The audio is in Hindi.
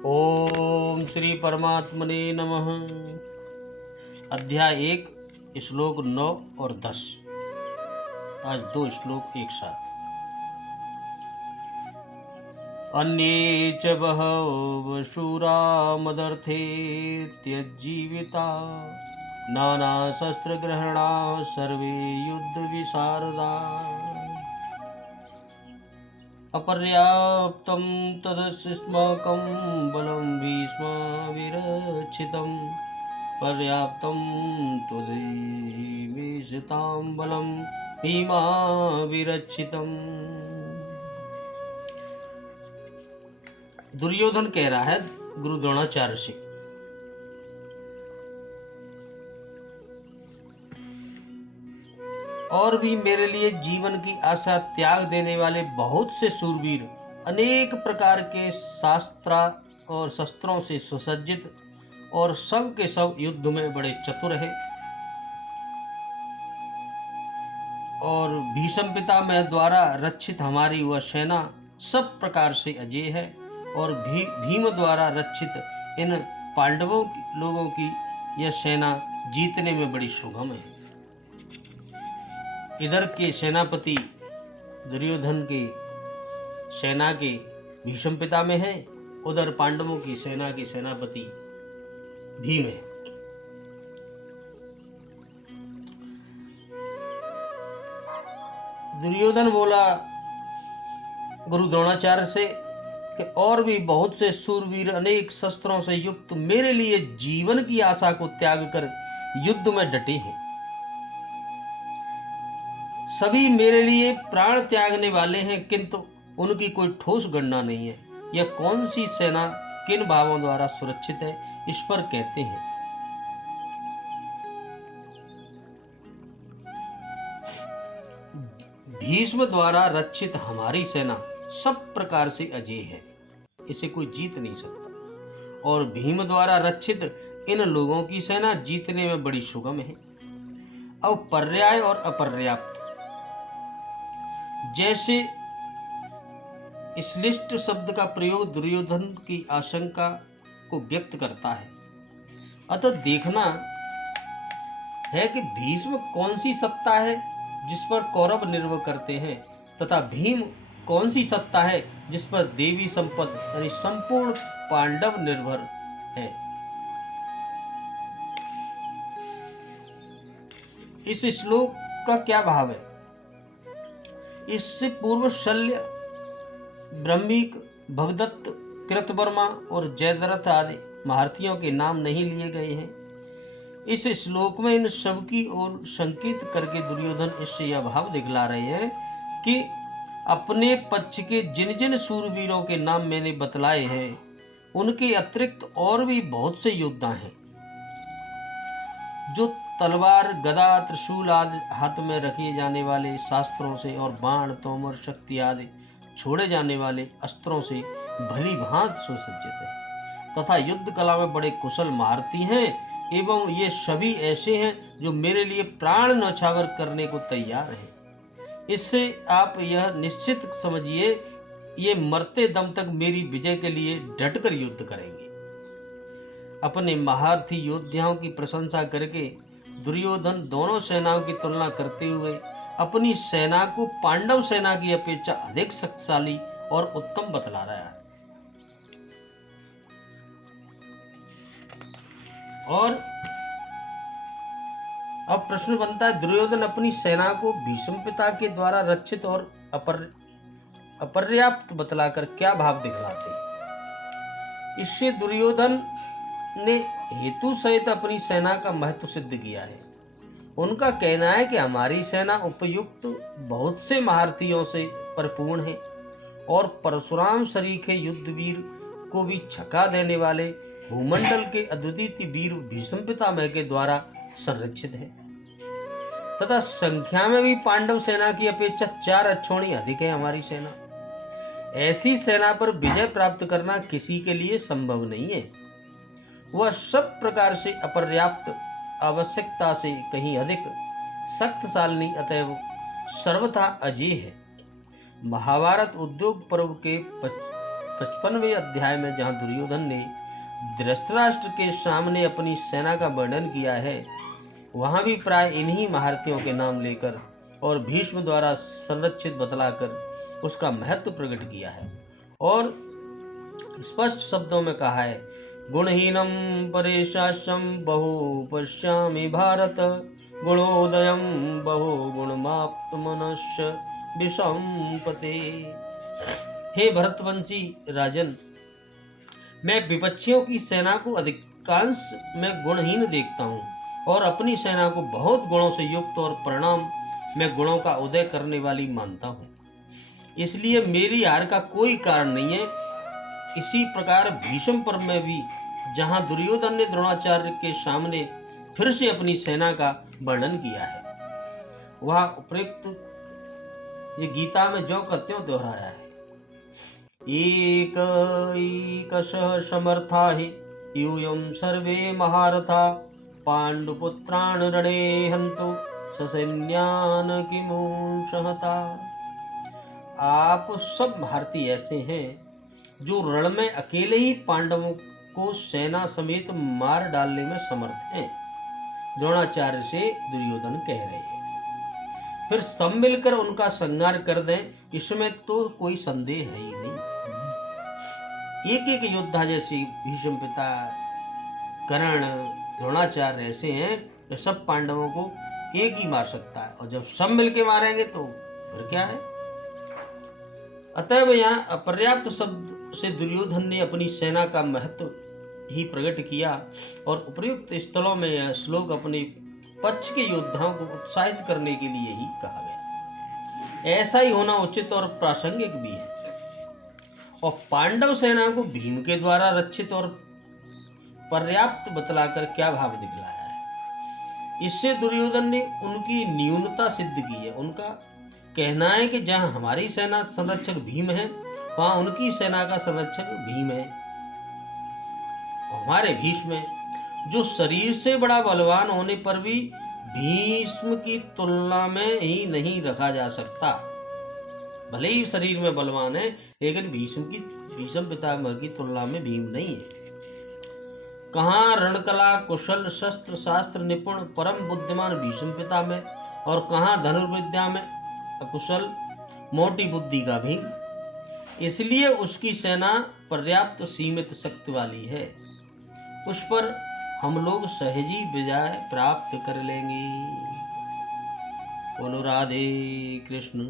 ओम श्री परमात्मने नमः। अध्याय 1 श्लोक 9 और 10। आज 2 श्लोक एक साथ। अन्ये च बहवो शूरा मदर्थे त्यज्जीविता नाना शस्त्रग्रहणा सर्वे युद्ध विशारदा अपर्याप्तं तदस्माकं बलं भीष्मविरचितं पर्याप्तं त्वदीवेशितां बलं भीमाविरचितम्। दुर्योधन कह रहा है गुरु द्रोणाचार्य से, और भी मेरे लिए जीवन की आशा त्याग देने वाले बहुत से शूरवीर अनेक प्रकार के शास्त्र और शस्त्रों से सुसज्जित और सब के सब युद्ध में बड़े चतुर हैं, और भीष्म पितामह द्वारा रक्षित हमारी वह सेना सब प्रकार से अजेय है, और भीम द्वारा रक्षित इन पांडवों लोगों की यह सेना जीतने में बड़ी सुगम है। इधर के सेनापति दुर्योधन के सेना के भीष्म पितामह है, उधर पांडवों की सेना के सेनापति भीम है। दुर्योधन बोला गुरु द्रोणाचार्य से कि और भी बहुत से शूरवीर अनेक शस्त्रों से युक्त मेरे लिए जीवन की आशा को त्याग कर युद्ध में डटे हैं। सभी मेरे लिए प्राण त्यागने वाले हैं, किंतु उनकी कोई ठोस गणना नहीं है। यह कौन सी सेना किन भावों द्वारा सुरक्षित है, इस पर कहते हैं। भीष्म द्वारा रक्षित हमारी सेना सब प्रकार से अजेय है, इसे कोई जीत नहीं सकता, और भीम द्वारा रक्षित इन लोगों की सेना जीतने में बड़ी सुगम है। अब पर्याय और अपर्याप्त जैसे श्लिष्ट शब्द का प्रयोग दुर्योधन की आशंका को व्यक्त करता है। अतः देखना है कि भीष्म कौन सी सत्ता है जिस पर कौरव निर्भर करते हैं, तथा भीम कौन सी सत्ता है जिस पर देवी संपत्ति यानी संपूर्ण पांडव निर्भर है। इस श्लोक का क्या भाव है? इससे पूर्व शल्य, ब्रह्मीक, भगदत्त, कृतवर्मा और जयद्रथ आदि महारथियों के नाम नहीं लिए गए हैं। इस श्लोक में इन सब की ओर संकेत करके दुर्योधन इससे यह भाव दिखला रहे हैं कि अपने पक्ष के जिन जिन शूरवीरों के नाम मैंने बतलाए हैं, उनके अतिरिक्त और भी बहुत से योद्धा हैं जो तलवार, गदा, त्रिशूल आदि हाथ में रखे जाने वाले शास्त्रों से और बाण, तोमर, शक्ति आदि छोड़े जाने वाले अस्त्रों से भली भांति सुसज्जित है, तथा युद्ध कला में बड़े कुशल महारथी हैं, एवं ये सभी ऐसे हैं जो मेरे लिए प्राण न्यौछावर करने को तैयार हैं। इससे आप यह निश्चित समझिए, ये मरते दम तक मेरी विजय के लिए डटकर युद्ध करेंगे। अपने महारथी योद्धाओं की प्रशंसा करके दुर्योधन दोनों सेनाओं की तुलना करते हुए अपनी सेना को पांडव सेना की अपेक्षा अधिक शक्तिशाली और उत्तम बतला रहा है। और अब प्रश्न बनता है, दुर्योधन अपनी सेना को भीष्म पिता के द्वारा रक्षित और अपर्याप्त बतलाकर क्या भाव दिखलाते? इससे दुर्योधन ने हेतु सहित अपनी सेना का महत्व सिद्ध किया है। उनका कहना है कि हमारी सेना उपयुक्त बहुत से महारथियों से परिपूर्ण है, और परशुराम सरीखे युद्धवीर को भी छका देने वाले भूमंडल के अद्वितीय वीर भीष्म पितामह के द्वारा संरक्षित है, तथा संख्या में भी पांडव सेना की अपेक्षा 4 अक्षौणी अधिक है हमारी सेना। ऐसी सेना पर विजय प्राप्त करना किसी के लिए संभव नहीं है। वह सब प्रकार से अपर्याप्त, आवश्यकता से कहीं अधिक शक्तिशाली, अतएव सर्वथा अजेय है। महाभारत उद्योग पर्व के 55वें अध्याय में जहाँ दुर्योधन ने धृतराष्ट्र के सामने अपनी सेना का वर्णन किया है, वहाँ भी प्राय इन्हीं महारथियों के नाम लेकर और भीष्म द्वारा संरक्षित बतलाकर उसका महत्व प्रकट किया है और स्पष्ट शब्दों में कहा है, गुणहीनम परेशास्यम बहु पश्यामि भारत, गुणोदयम बहु गुणमाप्तमनश्च विषंपते। हे भरतवंशी राजन, मैं विपक्षियों की सेना को अधिकांश में गुणहीन देखता हूँ और अपनी सेना को बहुत गुणों से युक्त और परिणाम में गुणों का उदय करने वाली मानता हूँ। इसलिए मेरी हार का कोई कारण नहीं है। इसी प्रकार भीष्म पर्व में भी जहाँ दुर्योधन ने द्रोणाचार्य के सामने फिर से अपनी सेना का वर्णन किया है, वह उपयुक्त ये गीता में जो कत्यों दोहराया है, एक एकशः समर्था हि यूयं सर्वे महारथा, पांडुपुत्रान् रणे हन्तु ससैन्यान् किमुंसहता। आप सब भारतीय ऐसे हैं जो रण में अकेले ही पांडवों को सेना समेत मार डालने में समर्थ हैं, द्रोणाचार्य से दुर्योधन कह रहे हैं। फिर सब मिलकर उनका संहार कर दें, इसमें तो कोई संदेह है ही नहीं। एक एक योद्धा जैसे भीष्म पिता, कर्ण, द्रोणाचार्य ऐसे हैं जो सब पांडवों को एक ही मार सकता है, और जब सब मिलके मारेंगे तो फिर क्या है। अतएव यहाँ अपर्याप्त शब्द से दुर्योधन ने अपनी सेना का महत्व ही प्रकट किया और उपयुक्त स्थलों में यह श्लोक अपने पक्ष के योद्धाओं को उत्साहित करने के लिए ही कहा गया। ऐसा ही होना उचित और प्रासंगिक भी है। और पांडव सेना को भीम के द्वारा रक्षित और पर्याप्त बतलाकर क्या भाव दिखलाया है। इससे दुर्योधन ने उनकी न्यूनता सिद्ध की है। उनका कहना है कि जहां हमारी सेना संरक्षक भीम है, वहां उनकी सेना का संरक्षक भीम है। हमारे भीष्म जो शरीर से बड़ा बलवान होने पर भी भीष्म की तुलना में ही नहीं रखा जा सकता। भले ही शरीर में बलवान है, लेकिन भीष्म पितामह की तुलना में भीम नहीं है। कहाँ रणकला कुशल शस्त्र शास्त्र निपुण परम बुद्धिमान भीष्म पितामह, और कहाँ धनुर्विद्या में अकुशल मोटी बुद्धि का भीम। इसलिए उसकी सेना पर्याप्त सीमित शक्ति वाली है। उस पर हम लोग सहजी विजय प्राप्त कर लेंगे। बोलो राधे कृष्ण।